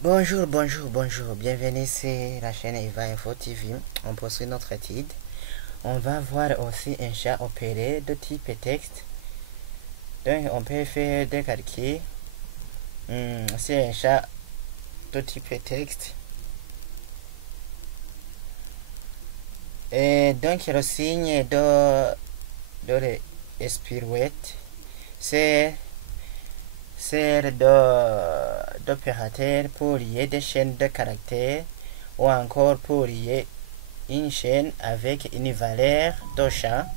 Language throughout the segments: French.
Bonjour, bienvenue sur la chaîne Eva Info TV. On poursuit notre étude. On va voir aussi un chat opéré de type texte. Donc on peut faire des calculs. C'est un chat de type texte. Et donc le signe de l'espirouette, c'est d'opérateur pour lier des chaînes de caractères ou encore pour lier une chaîne avec une valeur de chat.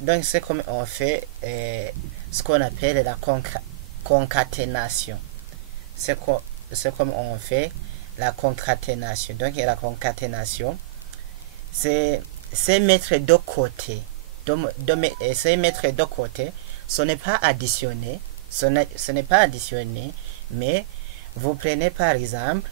Donc c'est comme on fait ce qu'on appelle la concaténation. C'est comme on fait la concaténation. Donc la concaténation, c'est mettre de côté. C'est mettre de côté. Ce n'est pas additionné. Ce n'est pas additionné, mais vous prenez par exemple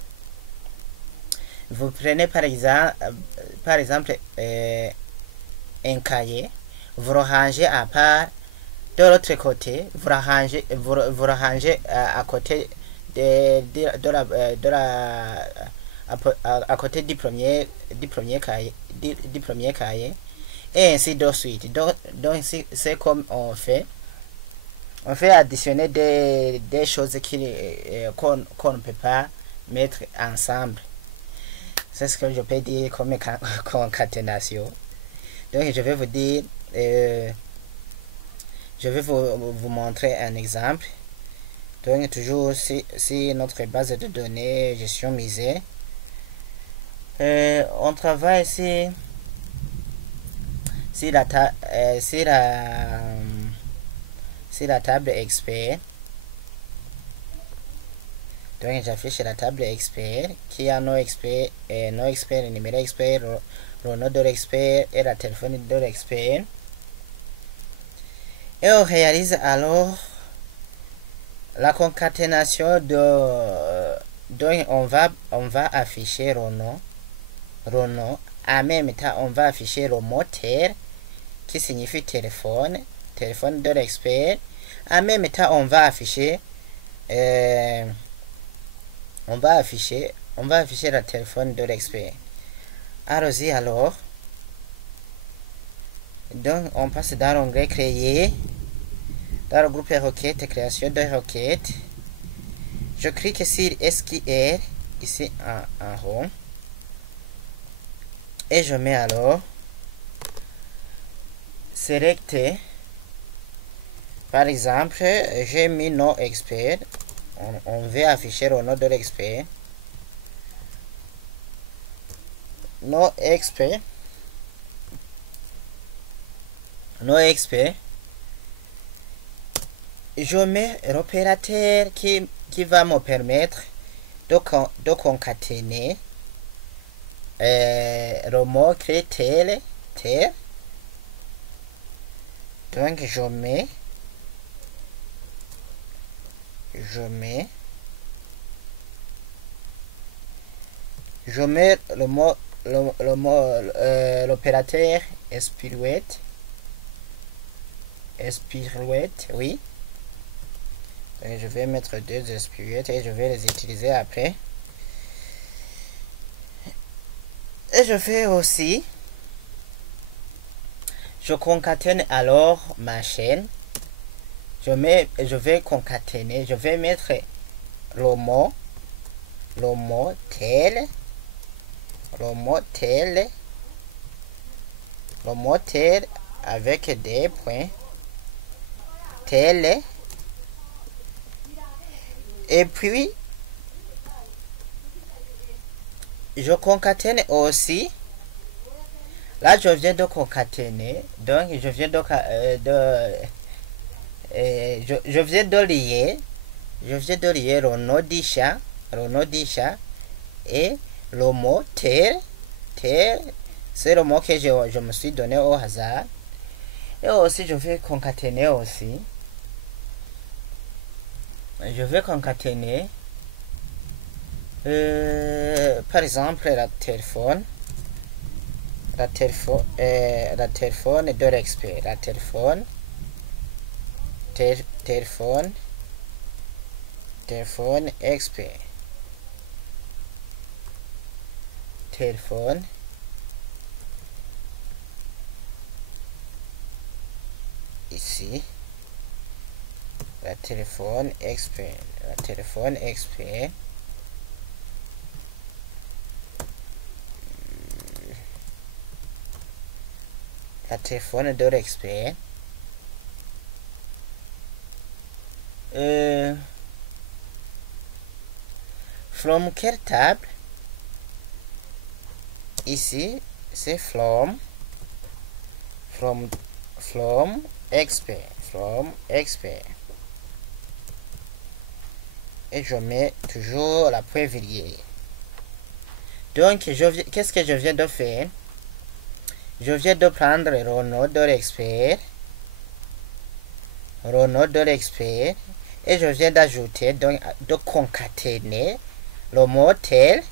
un cahier, vous le rangez à part, de l'autre côté vous le rangez à côté à côté du premier cahier, et ainsi de suite. Donc c'est comme on fait additionner des choses qu'on ne peut pas mettre ensemble. C'est ce que je peux dire comme concaténation. Donc je vais vous dire, je vais vous montrer un exemple. Donc toujours si notre base de données gestion misée, on travaille sur la table expert. Donc j'affiche la table expert qui a nos experts, le numéro expert, le nom de l'expert et la téléphone de l'expert. Et on réalise alors la concaténation donc on va afficher le nom. En même temps on va afficher le mot tel qui signifie téléphone de l'expert. En même temps on va afficher le téléphone de l'expert. Allons-y alors. Donc on passe dans l'onglet créer, dans le groupe requête, création de requête. Je clique sur SQL ici en haut et je mets alors selecter. Par exemple, j'ai mis nom expert. On veut afficher le nom de l'expert. Nom expert. Je mets l'opérateur qui va me permettre de concaténer le mot clé tel. Donc je mets le mot l'opérateur espirouette, oui. Et je vais mettre deux espirouettes et je vais les utiliser après. Et je fais aussi, je concatène alors ma chaîne. Je vais concaténer, je vais mettre le mot tel, avec des points, tel, et puis je concatène aussi. Là je viens de concaténer, donc je viens de lier le nom du chat et le mot tel, c'est le mot que je me suis donné au hasard. Et aussi je vais concaténer aussi. Je vais concaténer par exemple la téléphone de l'expert, téléphone expert. téléphone. Ici, la téléphone expert. La téléphone expert. La téléphone de l'expert. From quelle table? Ici, c'est from expert. From expert. Et je mets toujours la point virgule. Donc, qu'est-ce que je viens de faire? Je viens de prendre le nom de l'expert. Le nom de l'expert. Et je viens d'ajouter, donc de concaténer le mot tel.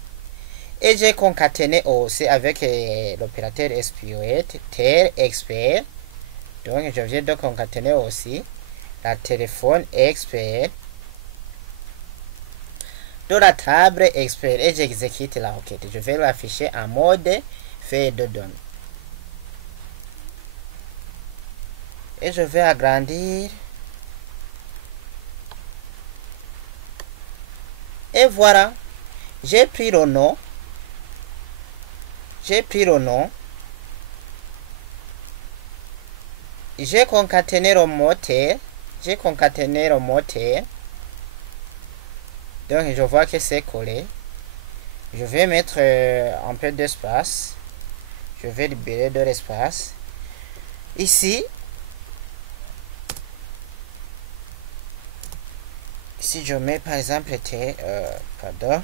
Et j'ai concaténé aussi avec l'opérateur SPOET, tel expert. Donc je viens de concaténer aussi la téléphone expert de la table expert et j'exécute la requête. Je vais l'afficher en mode feuille de données. Et je vais agrandir. Et voilà, j'ai pris le nom. J'ai concaténé le mot tel. Donc je vois que c'est collé. Je vais mettre un peu d'espace. Je vais libérer de l'espace. Ici, si je mets par exemple pardon.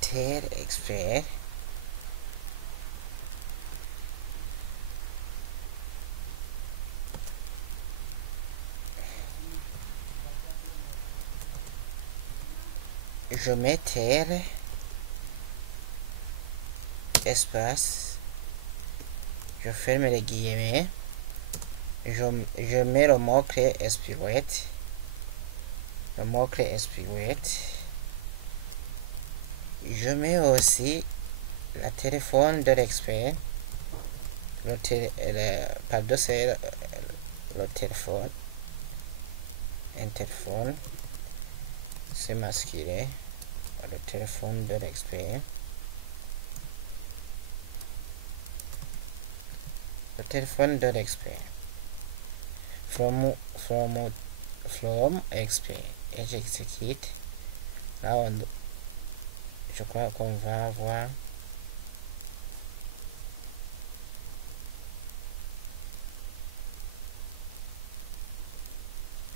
Tel expert. Je mets tel espace, je ferme les guillemets, je mets le mot-clé SPOET, je mets aussi la téléphone de l'expert, pardon, c'est le téléphone, un téléphone, c'est masculin, le téléphone de l'expert. Le téléphone de l'expert. From expert. Et j'exécute. Là, je crois qu'on va avoir.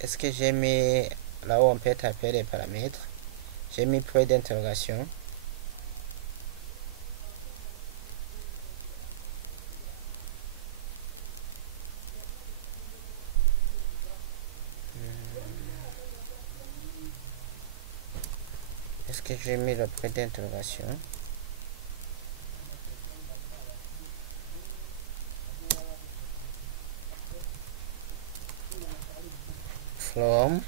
Est-ce que j'ai mis là où on peut taper les paramètres? J'ai mis point d'interrogation. Est-ce que j'ai mis le point d'interrogation? From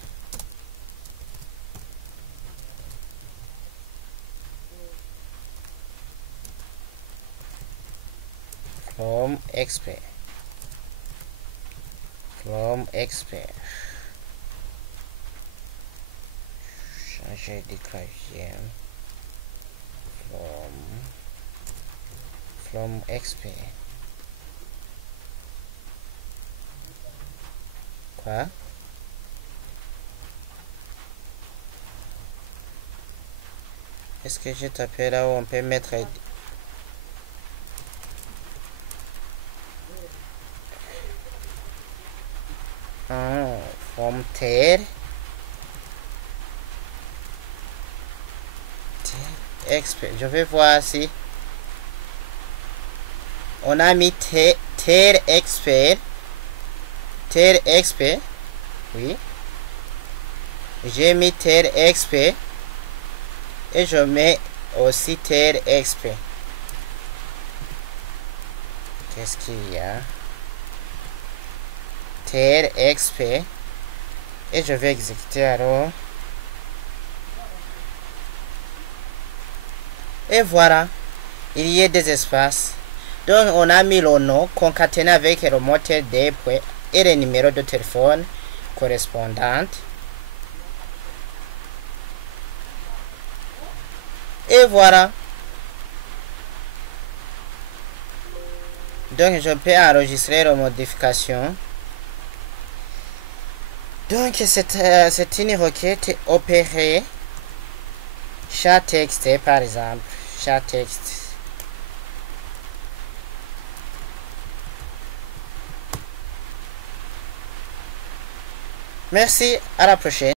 expert. Changer de clavier. From expert. Quoi? Est-ce que j'ai tapé là où on peut mettre from tel expert. Je vais voir si on a mis tel expert. Oui, j'ai mis tel expert. et je mets aussi tel exp. Qu'est-ce qu'il y a? Tel exp. Et je vais exécuter alors. Et voilà, il y a des espaces. Donc on a mis le nom concaténé avec le moteur des points et le numéro de téléphone correspondant. Et voilà. Donc je peux enregistrer la modification. Donc c'est une requête opérée chat texte par exemple. Chat texte. Merci, à la prochaine.